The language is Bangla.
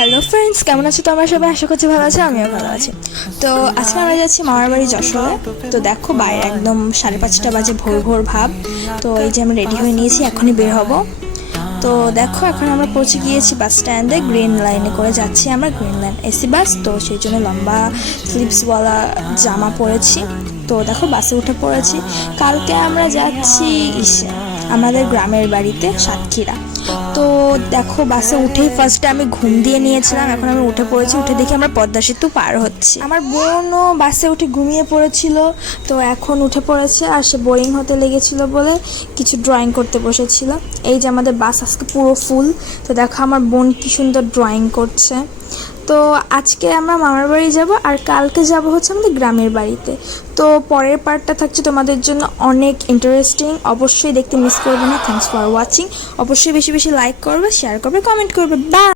হ্যালো ফ্রেন্ডস, কেমন আছো তোমরা সবাই? আশা করছি ভালো আছো, আমিও ভালো আছি। তো আজকে আমরা যাচ্ছি মামার বাড়ি যশোরে। তো দেখো বাইরে একদম 5:30 বাজে, ভোর ভোর ভাব। তো এই যে আমি রেডি হয়ে নিয়েছি, এখনই বের হব। তো দেখো এখন আমরা পৌঁছে গিয়েছি বাস স্ট্যান্ডে। গ্রিন লাইনে করে যাচ্ছি আমরা, গ্রিন লাইন এসি বাস। তো সেই জন্য লম্বা স্লিপসওয়ালা জামা পরেছি। তো দেখো বাসে উঠে পড়েছি। কালকে আমরা যাচ্ছি আমাদের গ্রামের বাড়িতে সাতক্ষীরা। তো দেখো বাসে উঠেই ফার্স্টে আমি ঘুম দিয়ে নিয়েছিলাম, এখন আমি উঠে পড়েছি। উঠে দেখি আমরা পদ্মা সেতু পার হচ্ছি। আমার বোনও বাসে উঠে ঘুমিয়ে পড়েছিল, তো এখন উঠে পড়েছে। আর সে বোরিং হতে লেগেছিল বলে কিছু ড্রয়িং করতে বসেছিল। এই যে আমাদের বাস আজকে পুরো ফুল। তো দেখো আমার বোন কি সুন্দর ড্রয়িং করছে। তো আজকে আমরা মামার বাড়ি যাব, আর কালকে যাব হচ্ছে আমাদের গ্রামের বাড়িতে। তো পরের পার্টটা থাকছে তোমাদের জন্য অনেক ইন্টারেস্টিং, অবশ্যই দেখতে মিস করবে না। Thanks for watching. অবশ্যই বেশি বেশি লাইক করবে, শেয়ার করবে, কমেন্ট করবে। বাই।